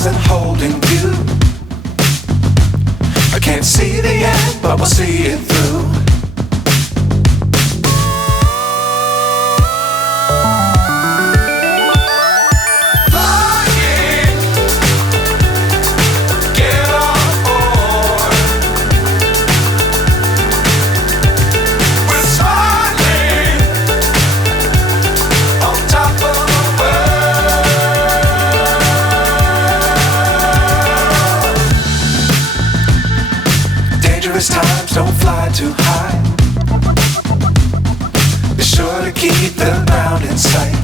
stars and holding you. I can't see the end, but we'll see it through. Times don't fly too high. Be sure to keep the ground in sight.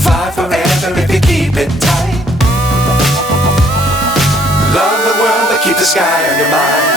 Fly forever if you keep it tight. Love the world but keep the sky on your mind.